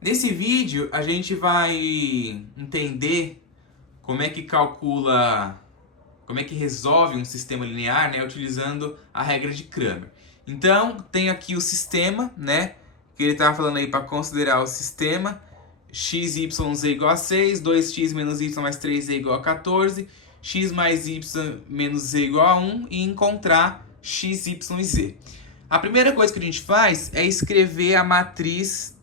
Nesse vídeo, a gente vai entender como é que calcula, como é que resolve um sistema linear, né, utilizando a regra de Cramer. Então, tem aqui o sistema, né, que ele estava falando aí para considerar o sistema. X, y, z igual a 6, 2x menos y mais 3z igual a 14, x mais y menos z igual a 1 e encontrar x, y e z. A primeira coisa que a gente faz é escrever a matriz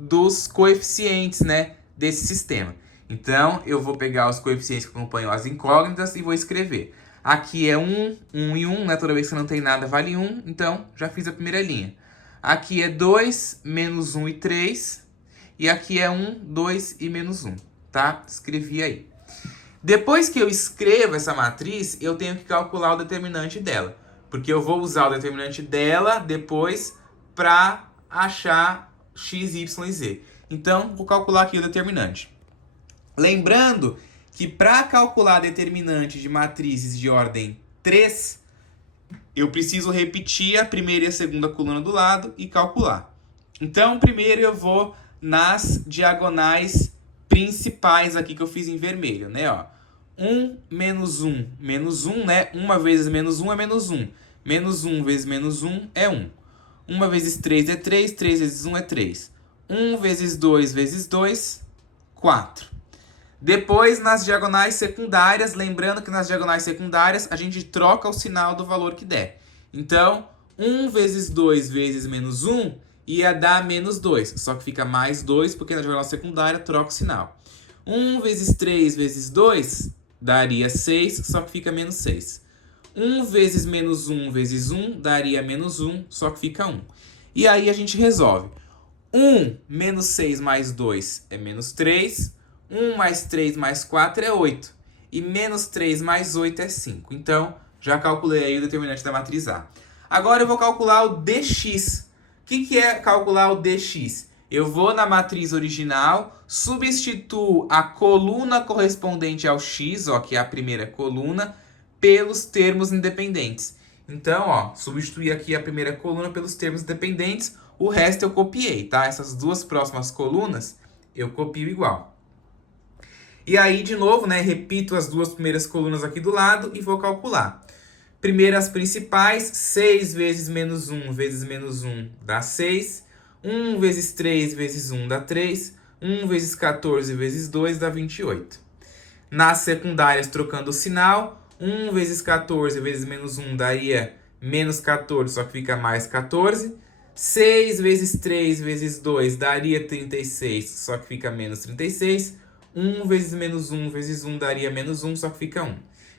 dos coeficientes, né, desse sistema. Então, eu vou pegar os coeficientes que acompanham as incógnitas e vou escrever. Aqui é 1, 1 e 1, né? Toda vez que não tem nada vale 1, então já fiz a primeira linha. Aqui é 2, menos 1 e 3. E aqui é 1, 2 e menos 1, tá? Escrevi aí. Depois que eu escrevo essa matriz, eu tenho que calcular o determinante dela. Porque eu vou usar o determinante dela depois para achar x, y e z. Então, vou calcular aqui o determinante. Lembrando que para calcular determinante de matrizes de ordem 3, eu preciso repetir a primeira e a segunda coluna do lado e calcular. Então, primeiro eu vou nas diagonais principais aqui que eu fiz em vermelho, né? Ó. 1 menos 1, né? 1 vezes menos 1 é menos 1. Menos 1 vezes menos 1 é 1. 1 vezes 3 é 3, 3 vezes 1 é 3. 1 vezes 2 vezes 2, 4. Depois, nas diagonais secundárias, lembrando que nas diagonais secundárias a gente troca o sinal do valor que der. Então, 1 vezes 2 vezes menos 1 ia dar menos 2, só que fica mais 2 porque na diagonal secundária troca o sinal. 1 vezes 3 vezes 2 daria 6, só que fica menos 6. 1 vezes menos 1 vezes 1 daria menos 1, só que fica 1. E aí a gente resolve. 1 menos 6 mais 2 é menos 3. 1 mais 3 mais 4 é 8. E menos 3 mais 8 é 5. Então, já calculei aí o determinante da matriz A. Agora eu vou calcular o dx. O que é calcular o dx? Eu vou na matriz original, substituo a coluna correspondente ao x, ó, que é a primeira coluna, pelos termos independentes. Então, ó, substituir aqui a primeira coluna pelos termos independentes, o resto eu copiei, tá? Essas duas próximas colunas eu copio igual. E aí, de novo, né, repito as duas primeiras colunas aqui do lado e vou calcular. Primeiro as principais, 6 vezes menos 1 vezes menos 1 dá 6. 1 vezes 3 vezes 1 dá 3. 1 vezes 14 vezes 2 dá 28. Nas secundárias, trocando o sinal, 1 vezes 14 vezes menos 1 daria menos 14, só que fica mais 14. 6 vezes 3 vezes 2 daria 36, só que fica menos 36. 1 vezes menos 1 vezes 1 daria menos 1, só que fica 1.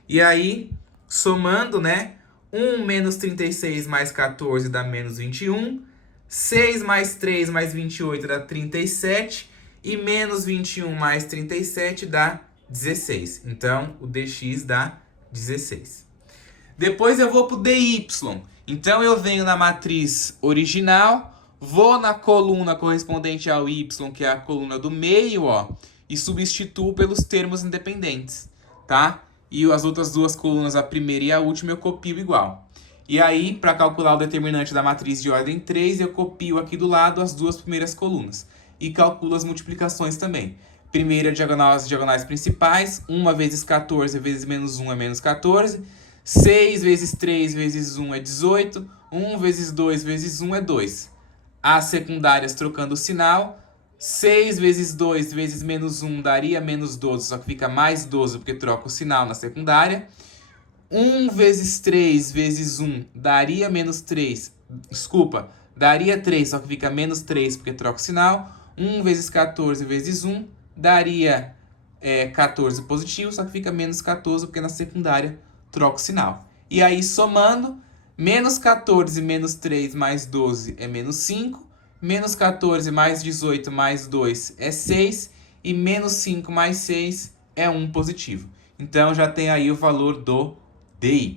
E aí, somando, né? 1 menos 36 mais 14 dá menos 21. 6 mais 3 mais 28 dá 37. E menos 21 mais 37 dá 16. Então, o dx dá 16. Depois eu vou para o dy. Então, eu venho na matriz original, vou na coluna correspondente ao y, que é a coluna do meio, ó, e substituo pelos termos independentes, tá? E as outras duas colunas, a primeira e a última, eu copio igual. E aí, para calcular o determinante da matriz de ordem 3, eu copio aqui do lado as duas primeiras colunas. E calculo as multiplicações também. Primeira diagonal, as diagonais principais. 1 vezes 14 vezes menos 1 é menos 14. 6 vezes 3 vezes 1 é 18. 1 vezes 2 vezes 1 é 2. As secundárias trocando o sinal. 6 vezes 2 vezes menos 1 daria menos 12, só que fica mais 12 porque troca o sinal na secundária. 1 vezes 3 vezes 1 daria menos 3. Desculpa, daria 3, só que fica menos 3 porque troca o sinal. 1 vezes 14 vezes 1 daria 14 positivo, só que fica menos 14 porque na secundária troca o sinal. E aí, somando, menos 14 menos 3 mais 12 é menos 5. Menos 14 mais 18 mais 2 é 6. E menos 5 mais 6 é 1 positivo. Então, já tem aí o valor do dy.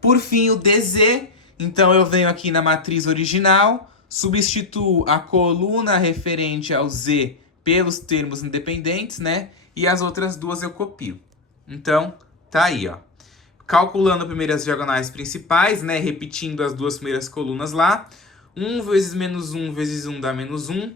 Por fim, o dz. Então, eu venho aqui na matriz original, substituo a coluna referente ao z pelos termos independentes, né? E as outras duas eu copio. Então, tá aí, ó. Calculando primeiro as diagonais principais, né? Repetindo as duas primeiras colunas lá. 1 vezes menos 1 vezes 1 dá menos 1.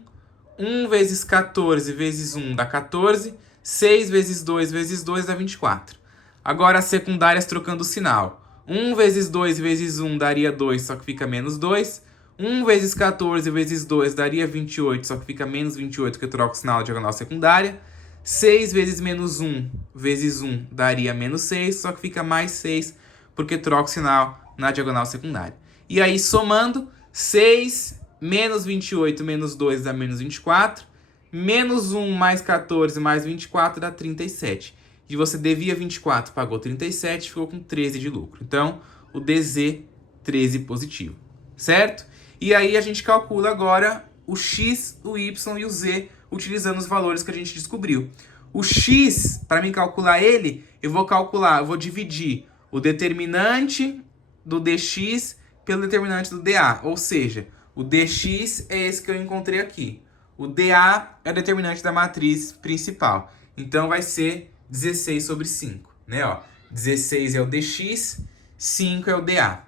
1 vezes 14 vezes 1 dá 14. 6 vezes 2 vezes 2 dá 24. Agora as secundárias trocando o sinal. 1 vezes 2 vezes 1 daria 2, só que fica menos 2. 1 vezes 14 vezes 2 daria 28, só que fica menos 28, que eu troco o sinal da diagonal secundária. 6 vezes menos 1 vezes 1 daria menos 6, só que fica mais 6, porque troco o sinal na diagonal secundária. E aí, somando, 6 menos 28 menos 2 dá menos 24. Menos 1 mais 14 mais 24 dá 37. E você devia 24, pagou 37, ficou com 13 de lucro. Então, o DZ, 13 positivo. Certo? E aí a gente calcula agora o X, o Y e o Z, utilizando os valores que a gente descobriu. O X, para mim calcular ele, eu vou dividir o determinante do DX pelo determinante do DA. Ou seja, o DX é esse que eu encontrei aqui. O DA é o determinante da matriz principal. Então vai ser 16 sobre 5. Né? Ó, 16 é o DX, 5 é o DA.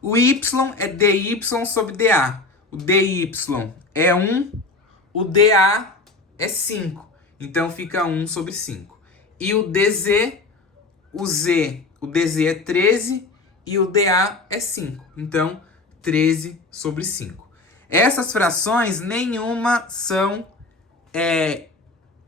O Y é DY sobre DA. O DY é 1, o DA é 5. Então fica 1 sobre 5. E o DZ, o DZ é 13 e o DA é 5. Então, 13 sobre 5. Essas frações, nenhuma são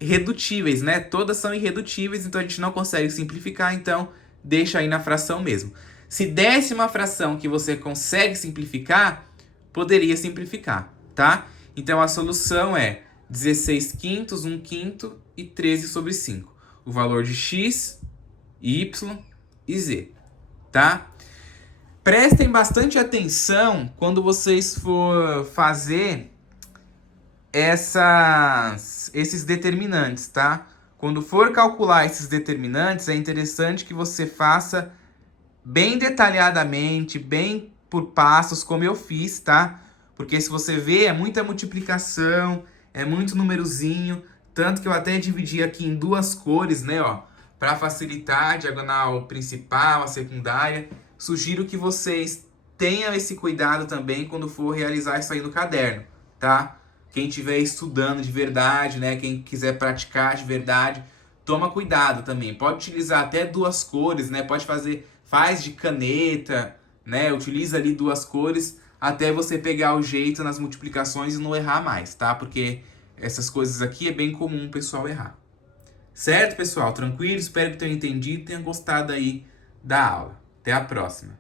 redutíveis, né? Todas são irredutíveis, então a gente não consegue simplificar, então deixa aí na fração mesmo. Se desse uma fração que você consegue simplificar, poderia simplificar, tá? Então a solução é 16 quintos, 1 quinto e 13 sobre 5. O valor de x, y e z, tá? Prestem bastante atenção quando vocês for fazer esses determinantes, tá? Quando for calcular esses determinantes, é interessante que você faça bem detalhadamente, bem por passos, como eu fiz, tá? Porque se você ver, é muita multiplicação, é muito numerozinho, tanto que eu até dividi aqui em duas cores, né, ó, para facilitar a diagonal principal, a secundária. Sugiro que vocês tenham esse cuidado também quando for realizar isso aí no caderno, tá? Quem estiver estudando de verdade, né, quem quiser praticar de verdade, toma cuidado também. Pode utilizar até duas cores, né? Faz de caneta, né? Utiliza ali duas cores até você pegar o jeito nas multiplicações e não errar mais, tá? Porque essas coisas aqui é bem comum o pessoal errar. Certo, pessoal? Tranquilo? Espero que tenham entendido e tenham gostado aí da aula. Até a próxima.